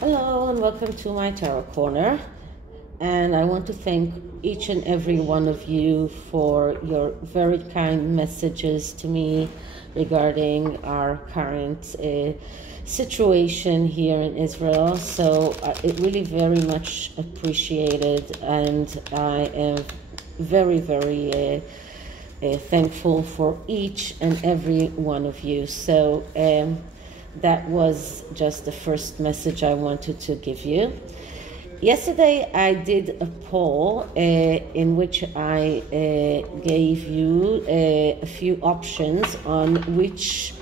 Hello and welcome to my Tarot Corner, and I want to thank each and every one of you for your very kind messages to me regarding our current situation here in Israel. So it really very much appreciated, and I am very thankful for each and every one of you. So that was just the first message I wanted to give you. Yesterday I did a poll in which I gave you a few options on which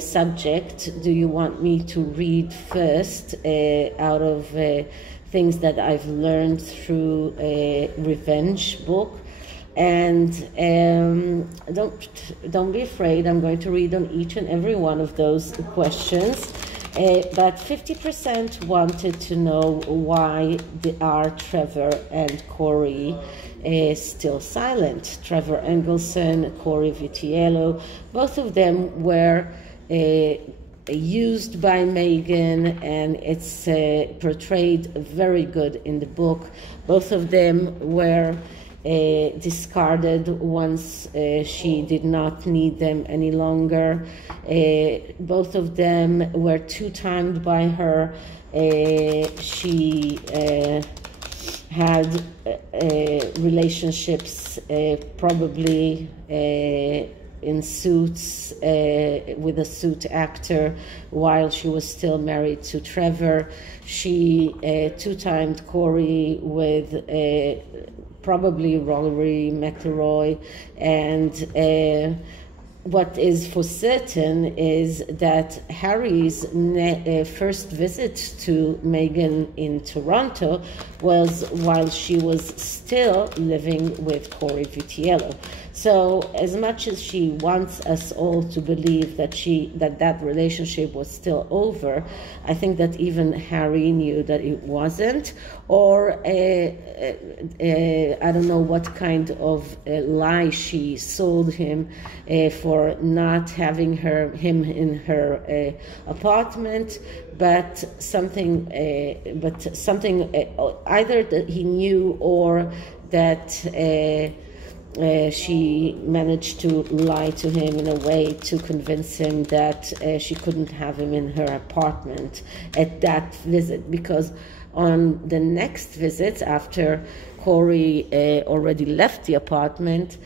subject do you want me to read first out of things that I've learned through a revenge book. And don't be afraid, I'm going to read on each and every one of those questions. But 50% wanted to know why are Trevor and Cory still silent. Trevor Engelson, Cory Vitiello, both of them were used by Meghan, and it's portrayed very good in the book. Both of them were discarded once she did not need them any longer. Both of them were two-timed by her. She had relationships probably in suits with a suit actor while she was still married to Trevor. She two-timed Cory with probably Rory McIlroy, and what is for certain is that Harry's first visit to Meghan in Toronto was while she was still living with Cory Vitiello. So as much as she wants us all to believe that that relationship was still over, I think that even Harry knew that it wasn't, or I don't know what kind of lie she sold him for not having him in her apartment, but something either that he knew or that she managed to lie to him in a way to convince him that she couldn't have him in her apartment at that visit, because on the next visit, after Cory already left the apartment,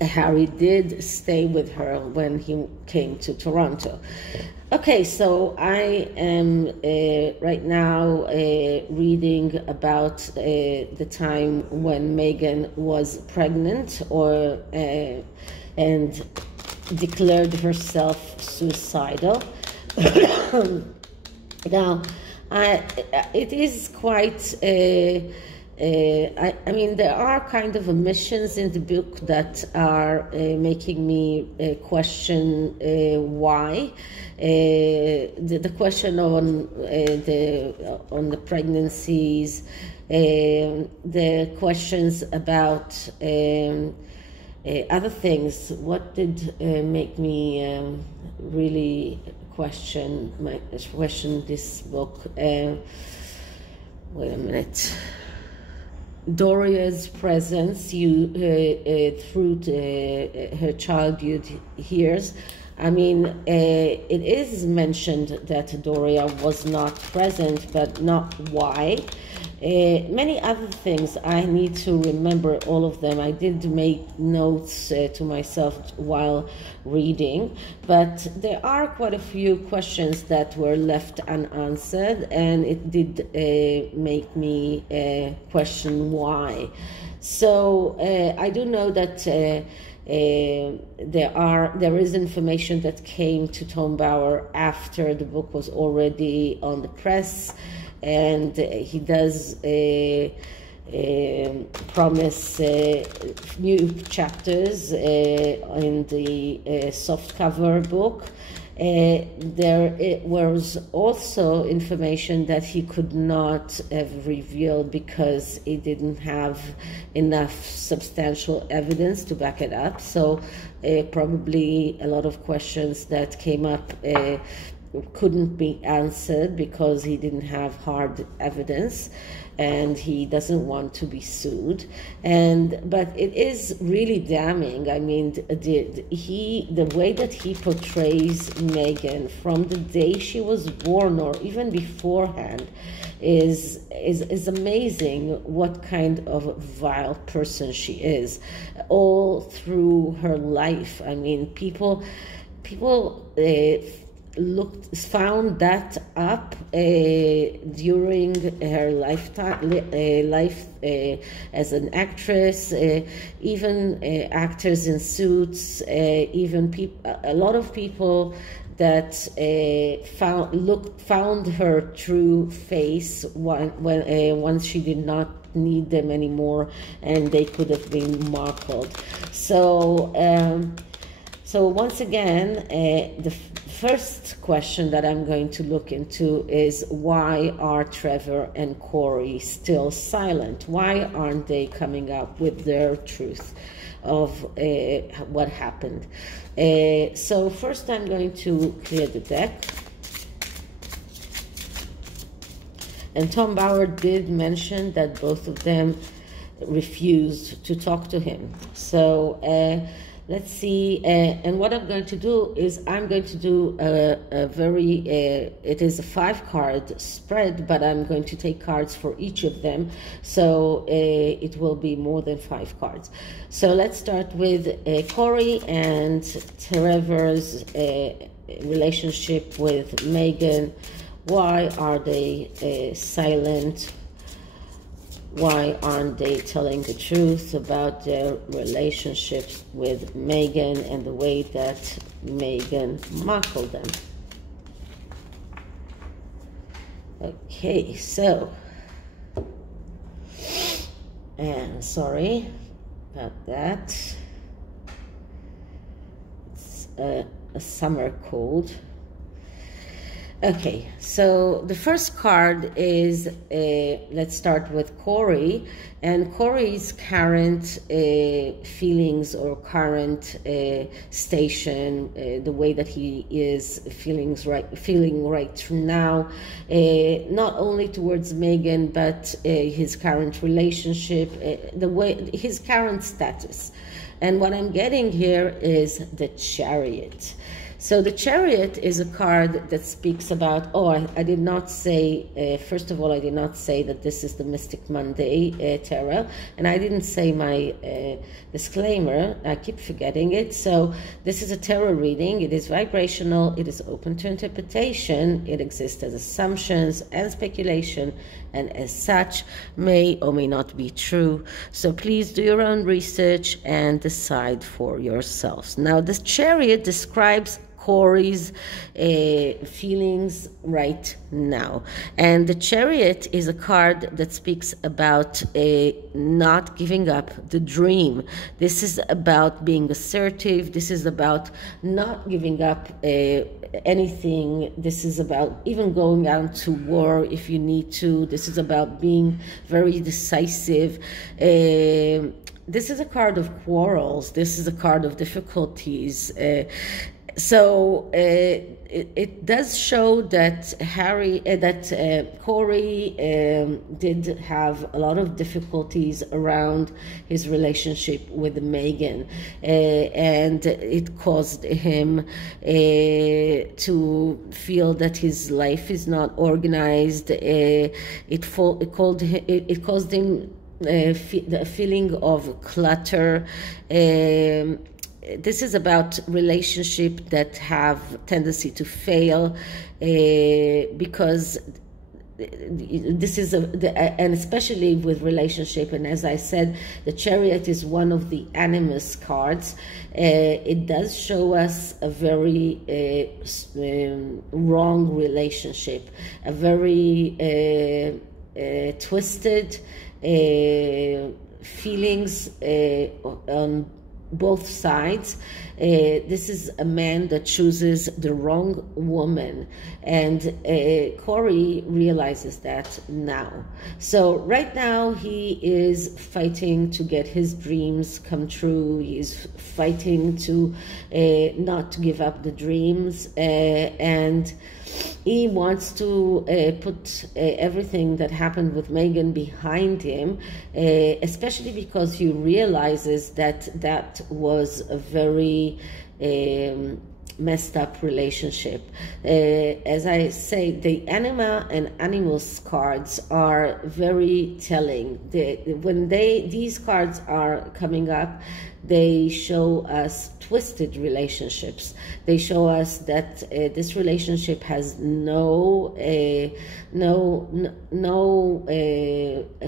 Harry did stay with her when he came to Toronto. Okay, so I am right now reading about the time when Meghan was pregnant and declared herself suicidal. Now, it is quite... I mean, there are kind of omissions in the book that are making me question why. The question on the pregnancies, the questions about other things. What did make me really question this book? Wait a minute. Doria's presence through her childhood years. I mean, it is mentioned that Doria was not present, but not why. Many other things, I need to remember all of them. I did make notes to myself while reading, but there are quite a few questions that were left unanswered, and it did make me question why. So I do know that there is information that came to Tom Bauer after the book was already on the press, and he does promise new chapters in the softcover book. There was also information that he could not have revealed because he didn't have enough substantial evidence to back it up. So probably a lot of questions that came up couldn't be answered because he didn't have hard evidence, and he doesn't want to be sued. But it is really damning. I mean, the way that he portrays Meghan from the day she was born or even beforehand is amazing. What kind of vile person she is all through her life. I mean, people found that up during her life as an actress, even actors in Suits, even a lot of people that found her true face once she did not need them anymore, and they could have been markled. So once again, the first question that I'm going to look into is, why are Trevor and Cory still silent? Why aren't they coming up with their truth of what happened? So first I'm going to clear the deck. And Tom Bauer did mention that both of them refused to talk to him. So let's see, and what I'm going to do is I'm going to do it is a 5-card spread, but I'm going to take cards for each of them, so it will be more than 5 cards. So let's start with Cory and Trevor's relationship with Meghan. Why are they silent? Why aren't they telling the truth about their relationships with Meghan and the way that Meghan markled them? Okay, so, and sorry about that. It's a summer cold. Okay, so the first card is, let's start with Cory, and Cory's current feelings or current station, the way that he is feeling right now, not only towards Meghan, but his current relationship, his current status. And what I'm getting here is the Chariot. So the Chariot is a card that speaks about, I did not say, first of all, I did not say that this is the Mystic Monday tarot, and I didn't say my disclaimer. I keep forgetting it. So this is a tarot reading. It is vibrational. It is open to interpretation. It exists as assumptions and speculation, and as such may or may not be true. So please do your own research and decide for yourselves. Now, this Chariot describes Cory's feelings right now, and the Chariot is a card that speaks about not giving up the dream. This is about being assertive. This is about not giving up anything. This is about even going out to war if you need to. This is about being very decisive. This is a card of quarrels. This is a card of difficulties. So it does show that Cory did have a lot of difficulties around his relationship with Meghan, and it caused him to feel that his life is not organized. It caused him the feeling of clutter. This is about relationships that have tendency to fail, because this is and especially with relationship. And as I said, the Chariot is one of the animus cards. It does show us a very wrong relationship, a very twisted feelings on both sides. This is a man that chooses the wrong woman, and Cory realizes that now. So right now he is fighting to get his dreams come true. He's fighting to not give up the dreams, and He wants to put everything that happened with Meghan behind him, especially because he realizes that that was a very messed up relationship. As I say, the anima and animus cards are very telling. When these cards are coming up, they show us twisted relationships. They show us that this relationship has no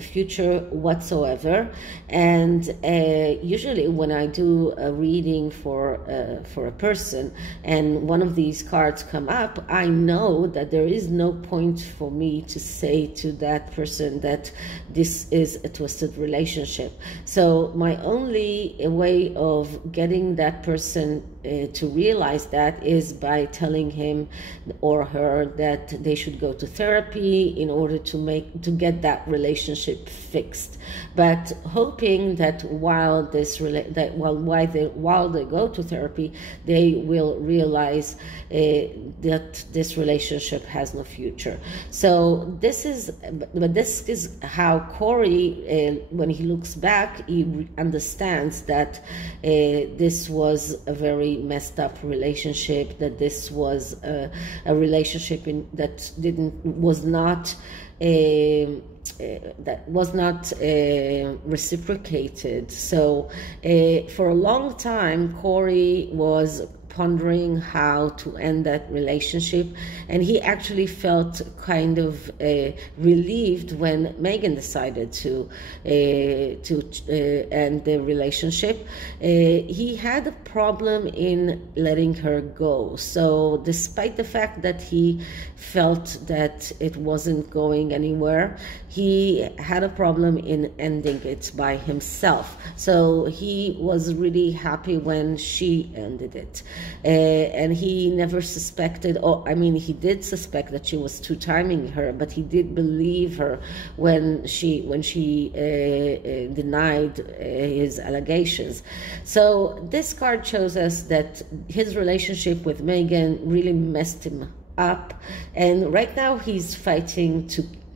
future whatsoever. And usually when I do a reading for a person and one of these cards come up, I know that there is no point for me to say to that person that this is a twisted relationship. So my only way of getting that person to realize that is by telling him or her that they should go to therapy in order to get that relationship fixed. But hoping that while they go to therapy, they will realize that this relationship has no future. So this is how Cory, when he looks back, he understands that this was a very messed up relationship, that this was a relationship that was not reciprocated. So for a long time, Cory was pondering how to end that relationship, and he actually felt kind of relieved when Meghan decided to end the relationship. He had a problem in letting her go. So despite the fact that he felt that it wasn't going anywhere, he had a problem in ending it by himself. So he was really happy when she ended it. And he never suspected, he did suspect that she was two-timing her, but he did believe her when she denied his allegations. So this card shows us that his relationship with Meghan really messed him up, and right now he's fighting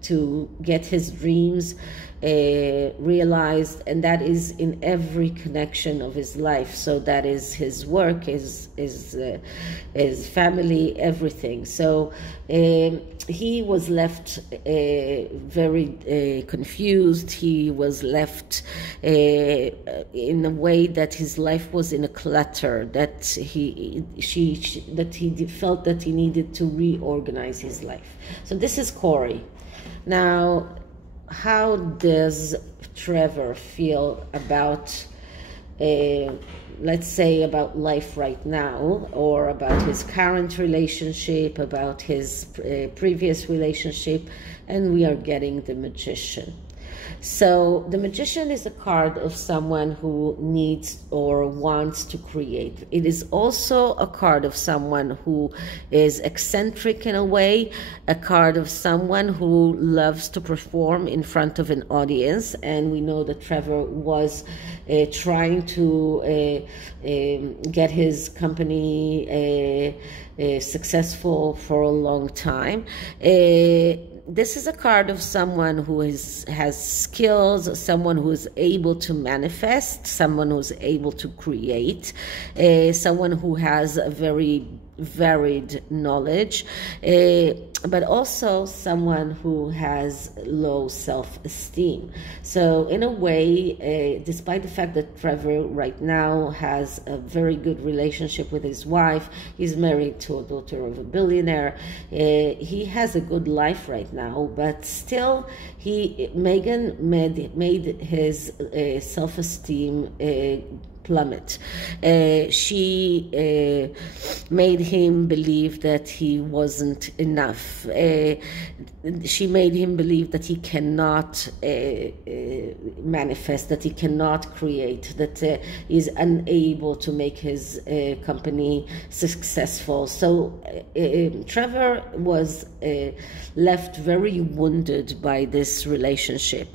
to get his dreams realized, and that is in every connection of his life. So that is his work, his family, everything. So he was left very confused. He was left in a way that his life was in a clutter, that he felt that he needed to reorganize his life. So this is Cory. Now, how does Trevor feel about, let's say, about life right now, or about his current relationship, about his previous relationship? And we are getting the Magician. So the Magician is a card of someone who needs or wants to create. It is also a card of someone who is eccentric in a way, a card of someone who loves to perform in front of an audience. And we know that Trevor was trying to get his company successful for a long time. This is a card of someone who has skills, someone who is able to manifest, someone who is able to create, someone who has a very varied knowledge, but also someone who has low self-esteem. So in a way, despite the fact that Trevor right now has a very good relationship with his wife, he's married to a daughter of a billionaire, he has a good life right now, but still Meghan made his self-esteem plummet. She made him believe that he wasn't enough. She made him believe that he cannot manifest, that he cannot create, that he's unable to make his company successful. So Trevor was left very wounded by this relationship.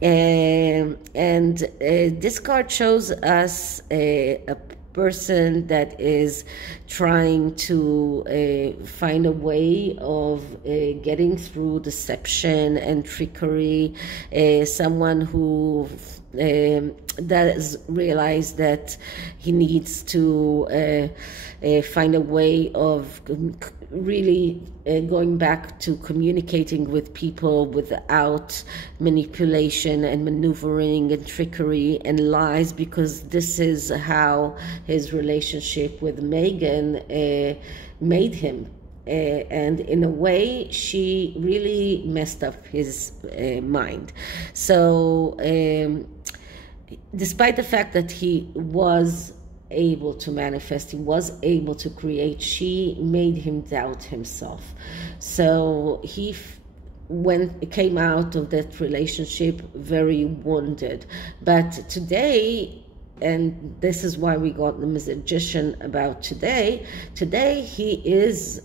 And this card shows us a person that is trying to find a way of getting through deception and trickery, someone who does realize that he needs to find a way of really going back to communicating with people without manipulation and maneuvering and trickery and lies, because this is how his relationship with Meghan made him. And in a way, she really messed up his mind. So despite the fact that he was able to manifest, he was able to create, she made him doubt himself. So he came out of that relationship very wounded. But today, and this is why we got the magician about today he is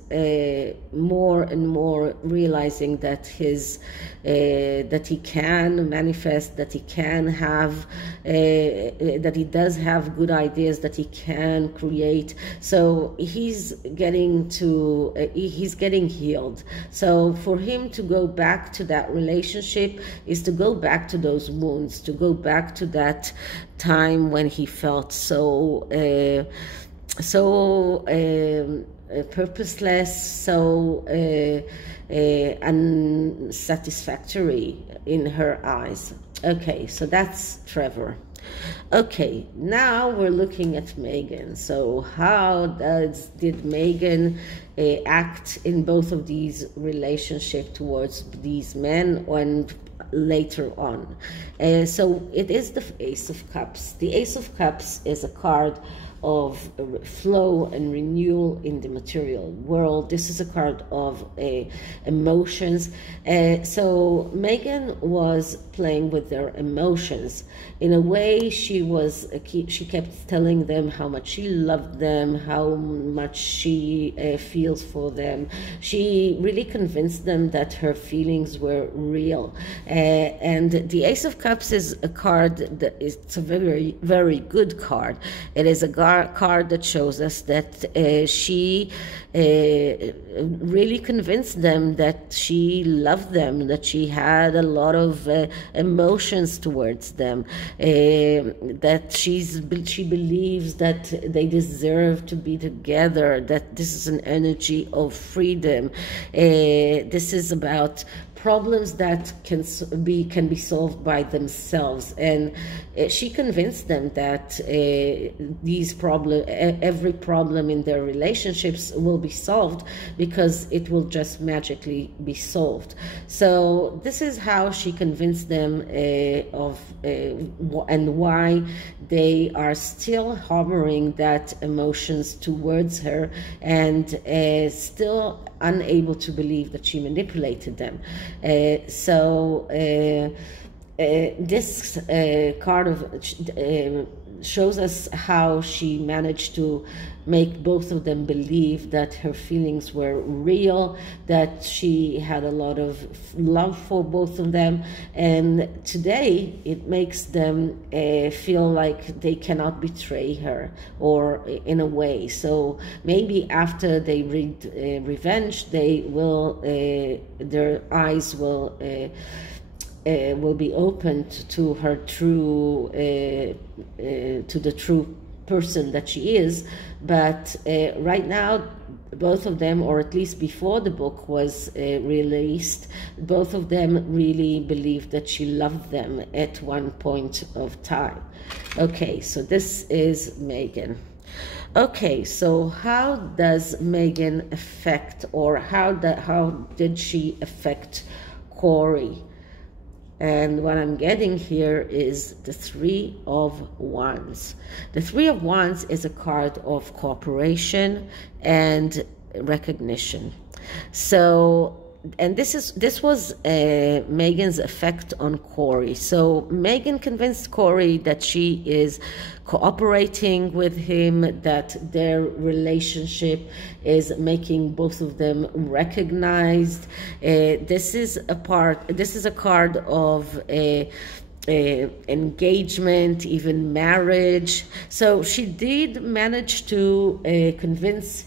more and more realizing that that he can manifest, that he can have that he does have good ideas, that he can create. So he's getting healed. So for him to go back to that relationship is to go back to those wounds, to go back to that time when he felt so purposeless, so unsatisfactory in her eyes. Okay, so that's Trevor. Okay, now we're looking at Meghan. So how did Meghan act in both of these relationships towards these men and later on? So it is the Ace of Cups. The Ace of Cups is a card of flow and renewal in the material world. This is a card of emotions. So Meghan was playing with their emotions. In a way, she kept telling them how much she loved them, how much she feels for them. She really convinced them that her feelings were real. And the Ace of Cups is a card that it's a very, very good card. It is a card that shows us that she really convinced them that she loved them, that she had a lot of emotions towards them, that she believes that they deserve to be together, that this is an energy of freedom. This is about problems that can be solved by themselves, and she convinced them that every problem in their relationships will be solved because it will just magically be solved. So this is how she convinced them and why they are still harboring that emotions towards her and still unable to believe that she manipulated them. This card shows us how she managed to make both of them believe that her feelings were real, that she had a lot of love for both of them, and today it makes them feel like they cannot betray her, or in a way. So maybe after they read revenge, they will their eyes will be opened to her true to the true person that she is. But right now, both of them, or at least before the book was released, both of them really believed that she loved them at one point of time. Okay, so this is Meghan. Okay, so how does Meghan affect, or how did she affect Cory? And what I'm getting here is the Three of Wands. The Three of Wands is a card of cooperation and recognition. So, and this was Meghan's effect on Cory. So Meghan convinced Cory that she is cooperating with him, that their relationship is making both of them recognized. This is a card of engagement, even marriage. So she did manage to convince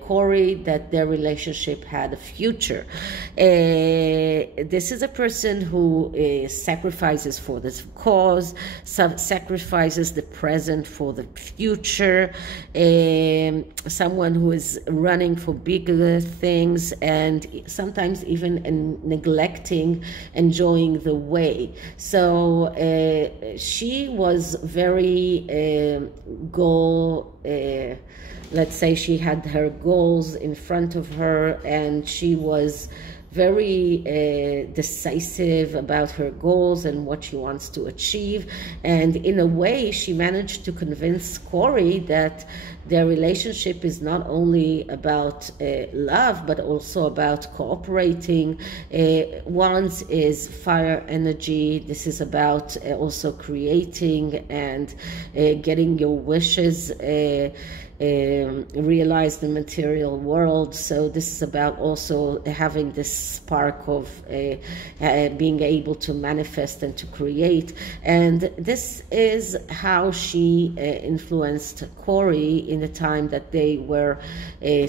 Cory that their relationship had a future. This is a person who sacrifices for this cause, sacrifices the present for the future, someone who is running for bigger things and sometimes even neglecting enjoying the way. So she was very let's say she had her goals in front of her, and she was very decisive about her goals and what she wants to achieve. And in a way, she managed to convince Cory that their relationship is not only about love, but also about cooperating. Wands is fire energy. This is about also creating and getting your wishes realize the material world. So this is about also having this spark of being able to manifest and to create. And this is how she influenced Cory in the time that they were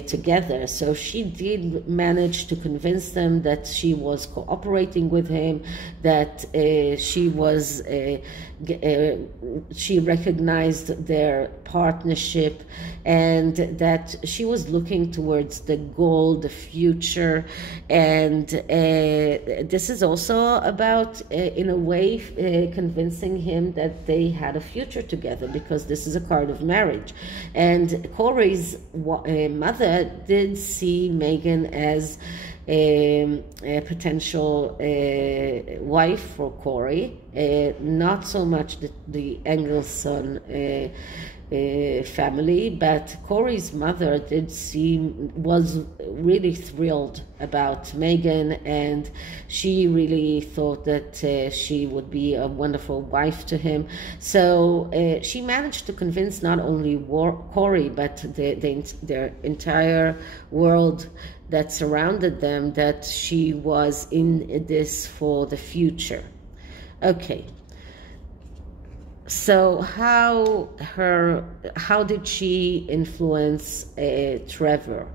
together. So she did manage to convince them that she was cooperating with him, that she recognized their partnership, and that she was looking towards the goal, the future. And this is also about, in a way, convincing him that they had a future together, because this is a card of marriage. And Cory's mother did see Meghan as a potential wife for Cory, not so much the Engelson family, but Cory's mother was really thrilled about Meghan, and she really thought that she would be a wonderful wife to him. So she managed to convince not only Cory, but their entire world that surrounded them that she was in this for the future. Okay. So how did she influence Trevor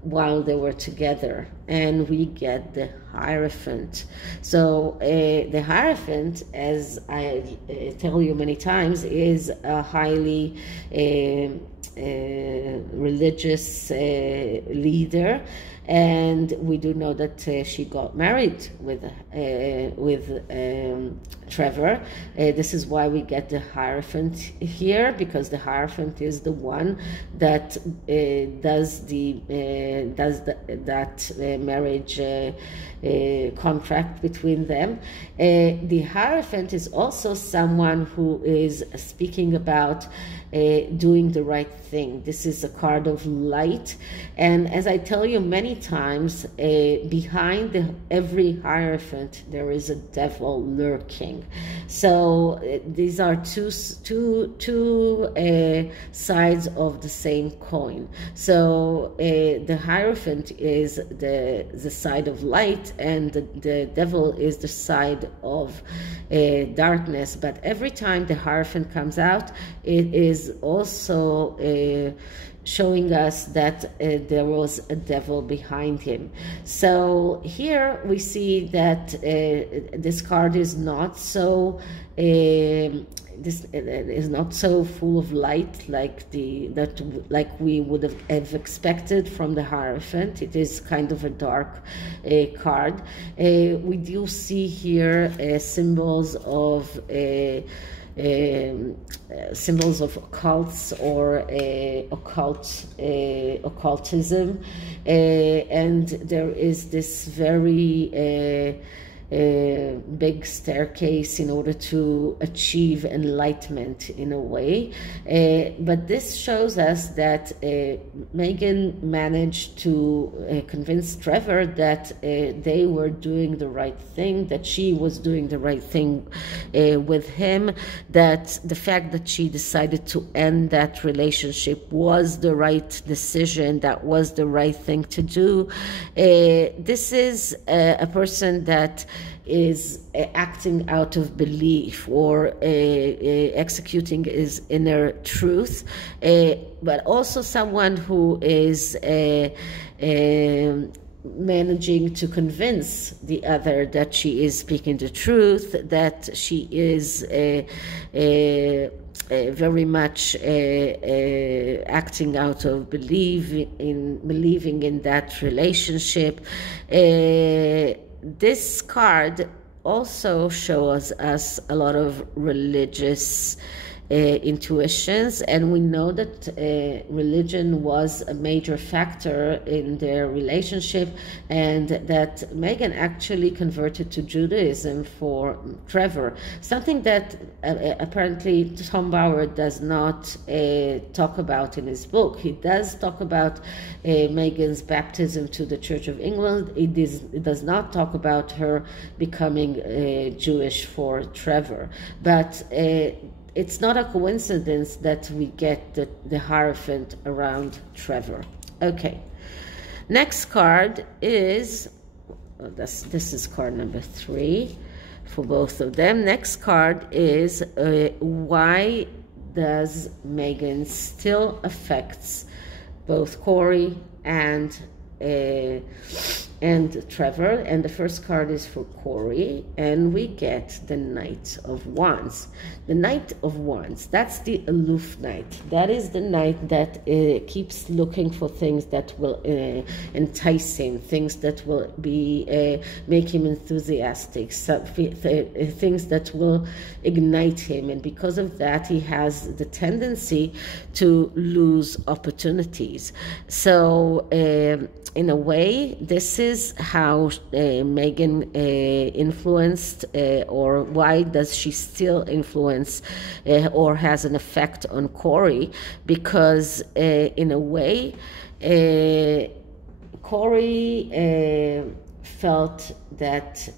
while they were together? And we get the Hierophant. So the Hierophant, as I tell you many times, is a highly religious leader. And we do know that she got married with Trevor. This is why we get the Hierophant here, because the Hierophant is the one that does that marriage contract between them. The Hierophant is also someone who is speaking about doing the right thing. This is a card of light, and as I tell you many times, behind every Hierophant there is a devil lurking. So these are two sides of the same coin. So the Hierophant is the side of light, and the devil is the side of darkness. But every time the Hierophant comes out, it is also showing us that there was a devil behind him. So here we see that this card is not so this is not so full of light like we would have expected from the Hierophant. It is kind of a dark card. We do see here symbols of occults or occultism, and there is this very big staircase in order to achieve enlightenment in a way. But this shows us that Meghan managed to convince Trevor that they were doing the right thing, that she was doing the right thing with him, that the fact that she decided to end that relationship was the right decision, that was the right thing to do. This is a person that is acting out of belief or executing his inner truth, but also someone who is managing to convince the other that she is speaking the truth, that she is very much acting out of believing in that relationship. This card also shows us a lot of religious intuitions, and we know that religion was a major factor in their relationship, and that Meghan actually converted to Judaism for Trevor, something that apparently Tom Bauer does not talk about in his book. He does talk about Meghan's baptism to the Church of England. It does not talk about her becoming Jewish for Trevor, but it's not a coincidence that we get the Hierophant around Trevor. Okay, next card is, this is card number 3 for both of them. Next card is why does Meghan still affects both Cory and Trevor? And the first card is for Cory, and we get the Knight of Wands. The Knight of Wands, that's the aloof knight. That is the knight that keeps looking for things that will entice him, things that will make him enthusiastic, things that will ignite him, and because of that he has the tendency to lose opportunities. So in a way, this is how Meghan influenced, or why does she still influence or has an effect on Cory, because in a way Cory felt that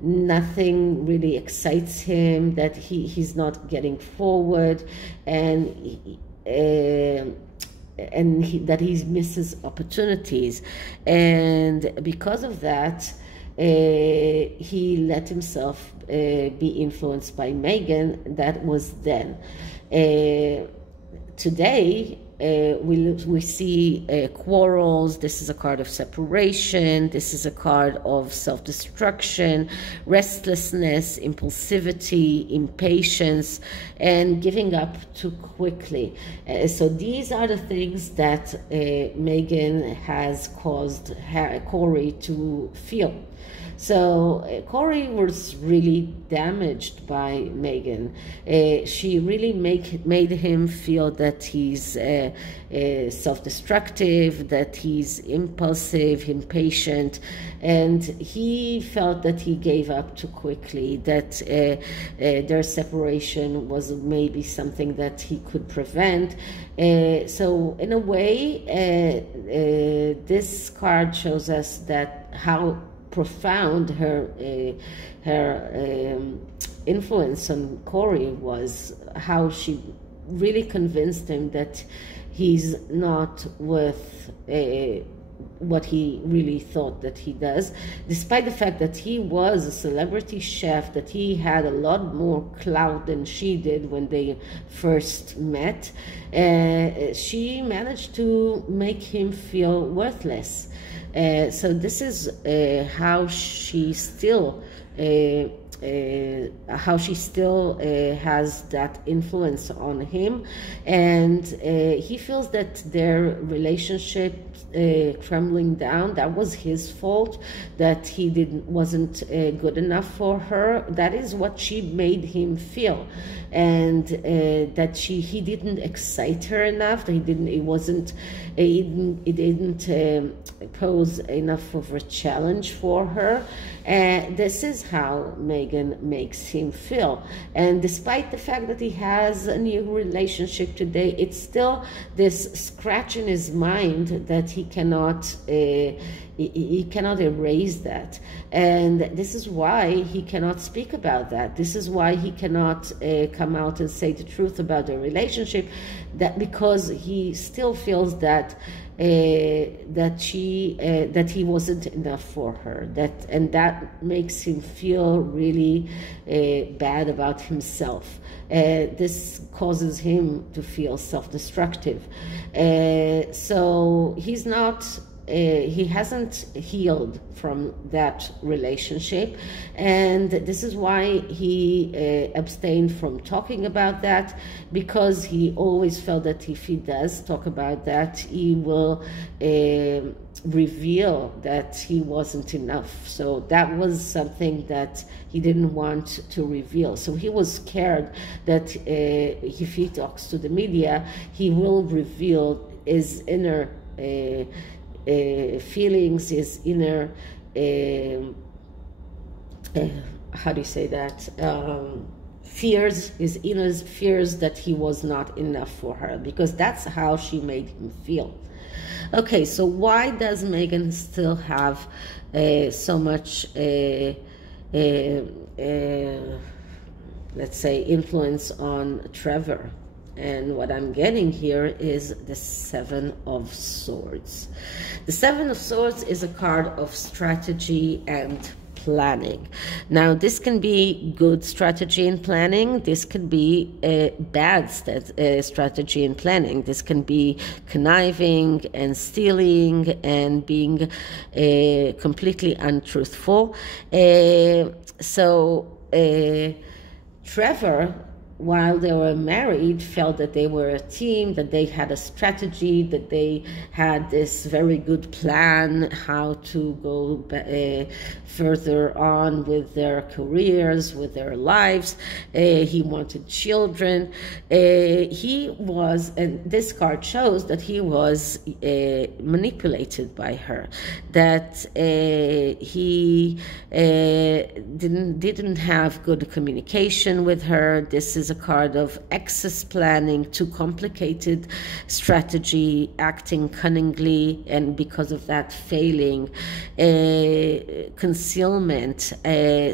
nothing really excites him, that he's not getting forward, and that he misses opportunities, and because of that he let himself be influenced by Meghan. That was then. Today we see quarrels. This is a card of separation. This is a card of self-destruction, restlessness, impulsivity, impatience, and giving up too quickly. So these are the things that Meghan has caused Cory to feel. So Cory was really damaged by Meghan. She really made him feel that he's self-destructive, that he's impulsive, impatient, and he felt that he gave up too quickly, that their separation was maybe something that he could prevent. So in a way, this card shows us that how profound her influence on Cory was, how she really convinced him that he's not worth what he really thought that he does, despite the fact that he was a celebrity chef, that he had a lot more clout than she did when they first met. She managed to make him feel worthless. So this is how she still has that influence on him, and he feels that their relationship crumbling down, that was his fault, that he wasn't good enough for her. That is what she made him feel, and that he didn't excite her enough. He didn't pose enough of a challenge for her. This is how Meghan makes him feel, and despite the fact that he has a new relationship today, it's still this scratch in his mind that he cannot erase that, and this is why he cannot speak about that. This is why he cannot come out and say the truth about the relationship, that because he still feels that that he wasn't enough for her, and that makes him feel really bad about himself. This causes him to feel self-destructive. So he's not he hasn't healed from that relationship, and this is why he abstained from talking about that, because he always felt that if he does talk about that, he will reveal that he wasn't enough. So that was something that he didn't want to reveal. So he was scared that if he talks to the media, he will reveal his inner feelings, his inner how do you say that, fears, his inner fears that he was not enough for her, because that's how she made him feel. Okay, so why does Meghan still have so much let's say influence on Trevor? And what I'm getting here is the Seven of Swords. The Seven of Swords is a card of strategy and planning. Now, this can be good strategy and planning. This could be bad strategy and planning. This can be conniving and stealing and being completely untruthful. Trevor, while they were married, felt that they were a team, that they had a strategy, that they had this very good plan how to go further on with their careers, with their lives. He wanted children. He was, and this card shows that he was manipulated by her, that he didn't have good communication with her. This is a card of excess planning, too complicated strategy, acting cunningly, and because of that failing. Concealment,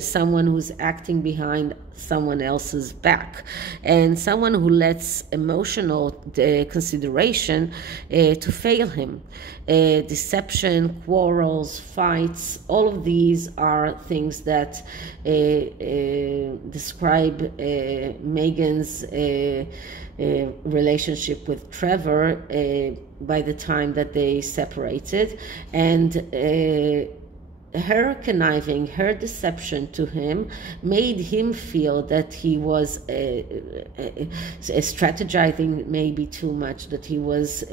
someone who's acting behind someone else's back, and someone who lets emotional consideration to fail him. Deception, quarrels, fights, all of these are things that describe Meghan's relationship with Trevor by the time that they separated, and her conniving, her deception to him made him feel that he was strategizing maybe too much, that he was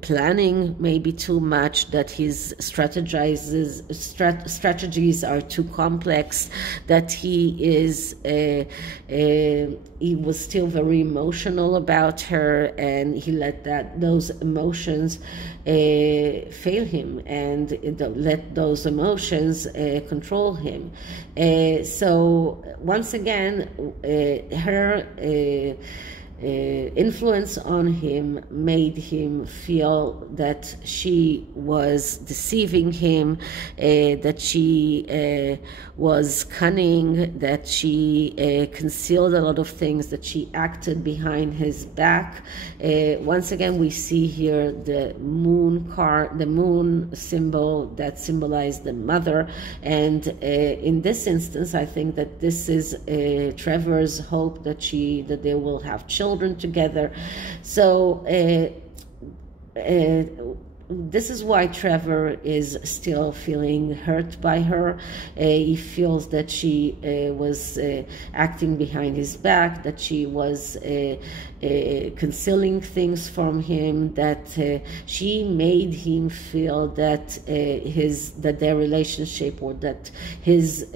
planning maybe too much, that his strategies are too complex, that he was still very emotional about her, and he let those emotions fail him and let those emotions control him. So once again, her influence on him made him feel that she was deceiving him, that she was cunning, that she concealed a lot of things, that she acted behind his back. Once again, we see here the moon card, the moon symbol that symbolized the mother, and in this instance, I think that this is Trevor's hope that they will have children together. So this is why Trevor is still feeling hurt by her. He feels that she was acting behind his back, that she was concealing things from him, that she made him feel that their relationship, or that his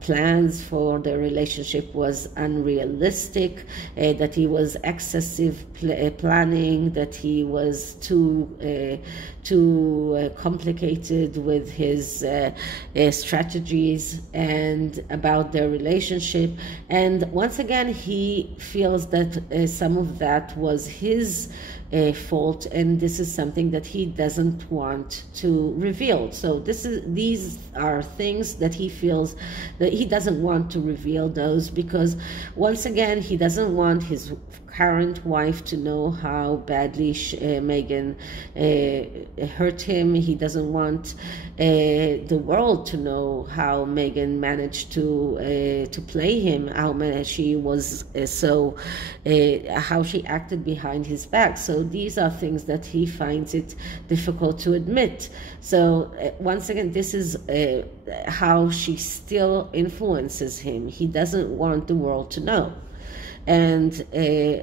plans for the relationship was unrealistic, that he was excessive planning, that he was too complicated with his strategies and about their relationship. And once again, he feels that some of that was his fault, and this is something that he doesn't want to reveal. So these are things that he feels that he doesn't want to reveal those, because once again, he doesn't want his current wife to know how badly Meghan hurt him. He doesn't want the world to know how Meghan managed to play him, how she was how she acted behind his back. So these are things that he finds it difficult to admit. So once again, this is how she still influences him. He doesn't want the world to know. And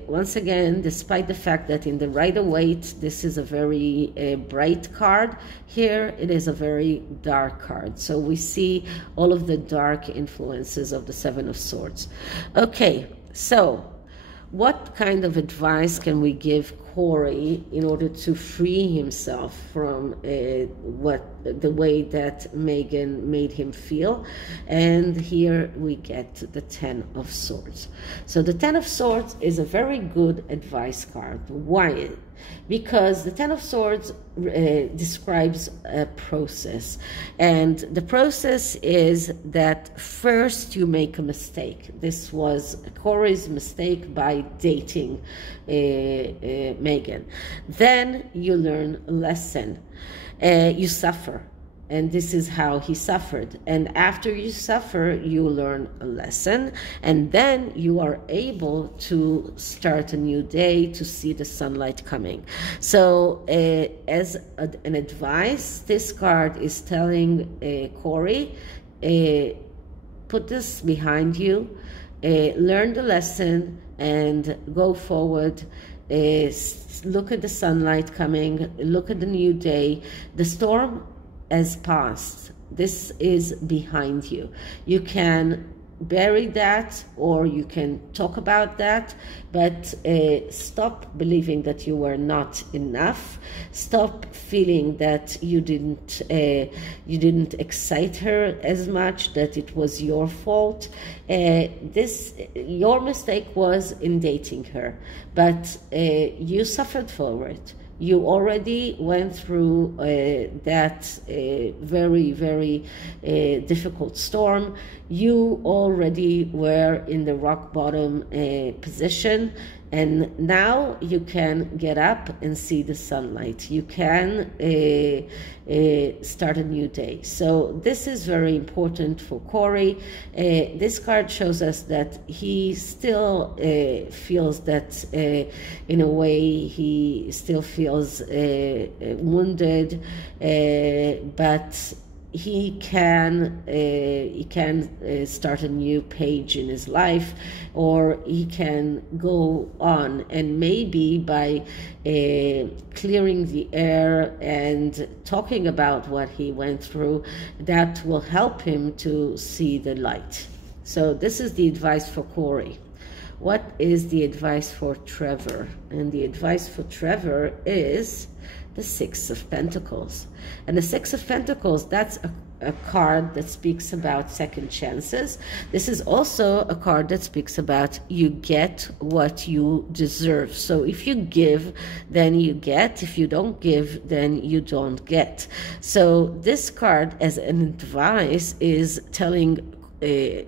once again, despite the fact that in the Rider-Waite, this is a very bright card, here it is a very dark card. So we see all of the dark influences of the Seven of Swords. Okay, so what kind of advice can we give Cory in order to free himself from the way that Meghan made him feel? And here we get the Ten of Swords. So the Ten of Swords is a very good advice card. Why? Because the Ten of Swords describes a process, and the process is that first you make a mistake. This was Cory's mistake by dating Meghan. Then you learn a lesson. You suffer. And this is how he suffered. And after you suffer, you learn a lesson. And then you are able to start a new day, to see the sunlight coming. So as an advice, this card is telling Cory, put this behind you, learn the lesson, and go forward. Look at the sunlight coming, look at the new day. The storm has passed. This is behind you. You can bury that, or you can talk about that, but stop believing that you were not enough. Stop feeling that you didn't excite her as much, that it was your fault. Your mistake was in dating her, but you suffered for it. You already went through that very, very difficult storm. You already were in the rock bottom position, and now you can get up and see the sunlight. You can start a new day. So this is very important for Cory. This card shows us that he still feels that in a way he still feels wounded, but he can start a new page in his life, or he can go on, and maybe by clearing the air and talking about what he went through, that will help him to see the light. So this is the advice for Cory. What is the advice for Trevor? And the advice for Trevor is the Six of Pentacles. And the Six of Pentacles, that's a card that speaks about second chances. This is also a card that speaks about you get what you deserve. So if you give, then you get. If you don't give, then you don't get. So this card, as an advice, is telling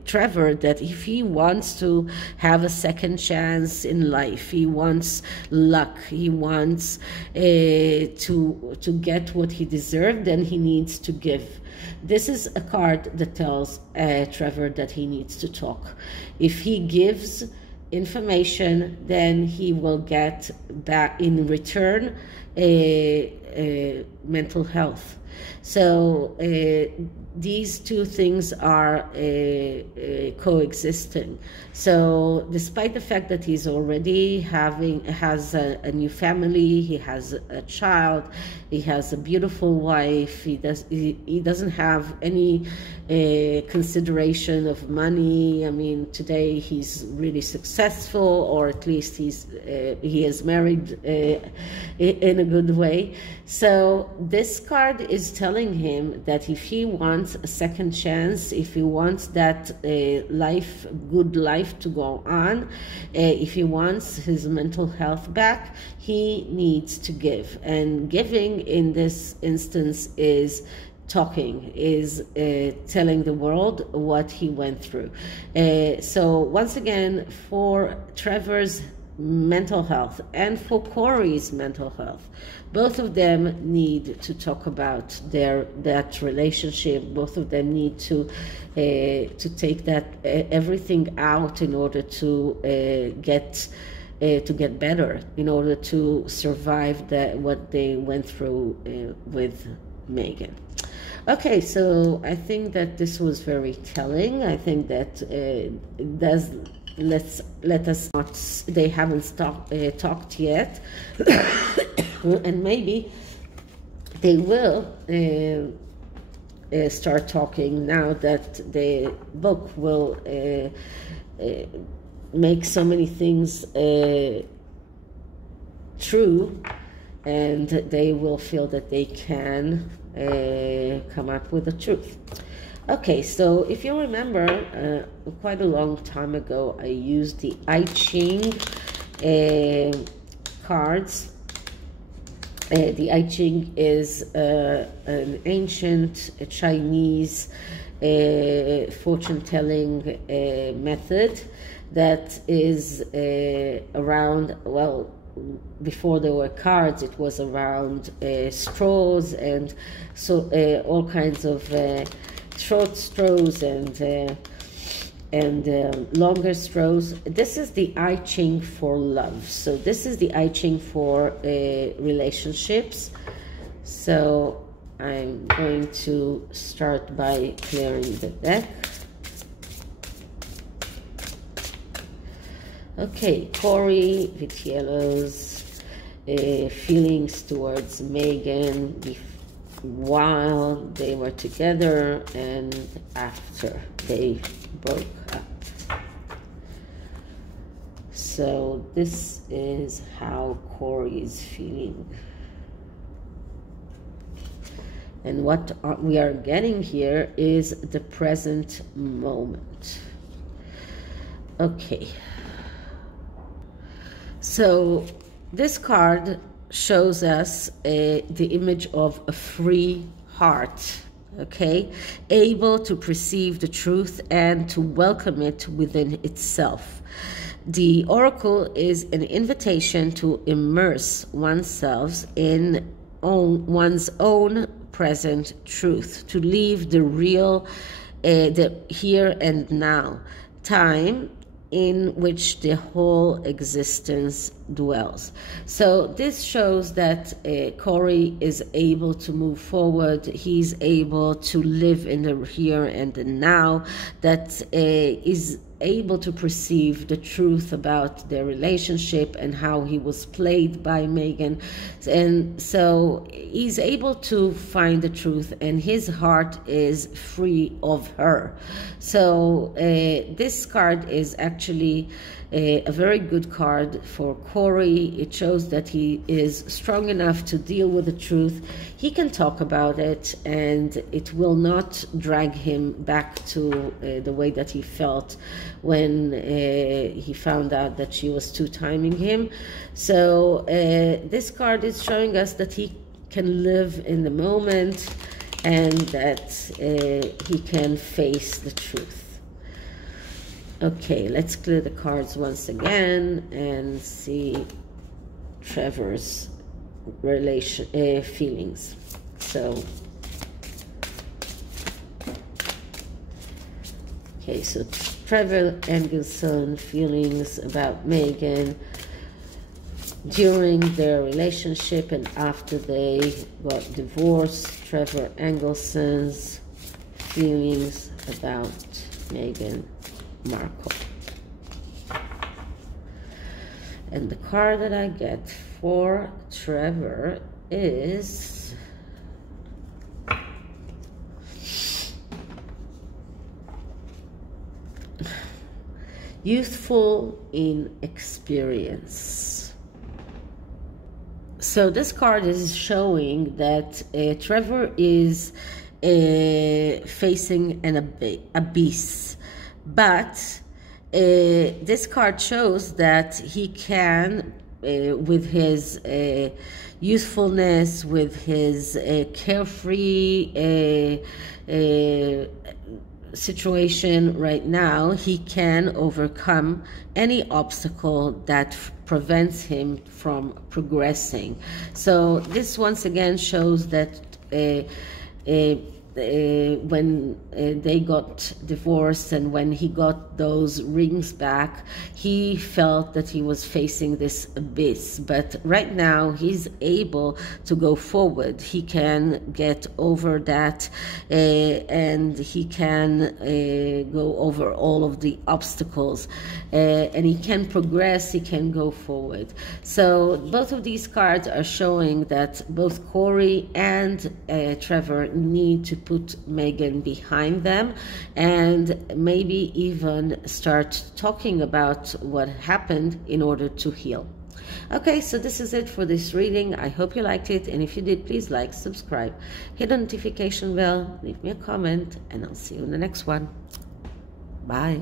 Trevor that if he wants to have a second chance in life, he wants luck, he wants to get what he deserved, then he needs to give. This is a card that tells Trevor that he needs to talk. If he gives information, then he will get back in return mental health. So these two things are coexisting. So despite the fact that he's already has a new family, he has a child, he has a beautiful wife, he doesn't have any consideration of money. I mean, today he's really successful, or at least he is married in a good way. So this card is telling him that if he wants a second chance, if he wants that good life to go on, if he wants his mental health back, he needs to give. And giving in this instance is talking, is telling the world what he went through. So once again, for Trevor's mental health and for Cory's mental health. Both of them need to talk about that relationship. Both of them need to take that everything out in order to get better, in order to survive what they went through with Meghan. Okay, so I think that this was very telling. I think that let us not. They haven't talked yet, and maybe they will start talking now that the book will make so many things true, and they will feel that they can come up with the truth. Okay, so if you remember, quite a long time ago, I used the CHING cards. The CHING is an ancient Chinese fortune-telling method that is around, well, before there were cards, it was around straws and so all kinds of short straws and longer straws. This is the CHING for love. So this is the CHING for relationships. So I'm going to start by clearing the deck. Okay, Cory Vitiello's feelings towards Meghan while they were together and after they broke up. So this is how Cory is feeling. And what we are getting here is the present moment. Okay. So this card shows us the image of a free heart, okay, able to perceive the truth and to welcome it within itself. The oracle is an invitation to immerse oneself in one's own present truth, to leave the real, the here and now, time in which the whole existence dwells. So this shows that Cory is able to move forward. He's able to live in the here and the now, that is able to perceive the truth about their relationship and how he was played by Meghan. And so he's able to find the truth, and his heart is free of her. So this card is actually a very good card for Cory. It shows that he is strong enough to deal with the truth. He can talk about it, and it will not drag him back to the way that he felt when he found out that she was two-timing him. So this card is showing us that he can live in the moment and that he can face the truth. Okay, let's clear the cards once again and see Trevor's feelings. So, okay, so Trevor Engelson feelings about Meghan during their relationship and after they got divorced. Trevor Engelson's feelings about Meghan Markle. And the card that I get for Trevor is youthful in experience. So this card is showing that Trevor is facing an abyss. But this card shows that he can, with his youthfulness, with his carefree situation right now, he can overcome any obstacle that prevents him from progressing. So this once again shows that when they got divorced and when he got those rings back, he felt that he was facing this abyss. But right now he's able to go forward. He can get over that, and he can go over all of the obstacles, and he can progress, he can go forward. So both of these cards are showing that both Cory and Trevor need to put Meghan behind them, and maybe even start talking about what happened in order to heal. Okay, so this is it for this reading. I hope you liked it, and if you did, please like, subscribe, hit the notification bell, leave me a comment, and I'll see you in the next one. Bye.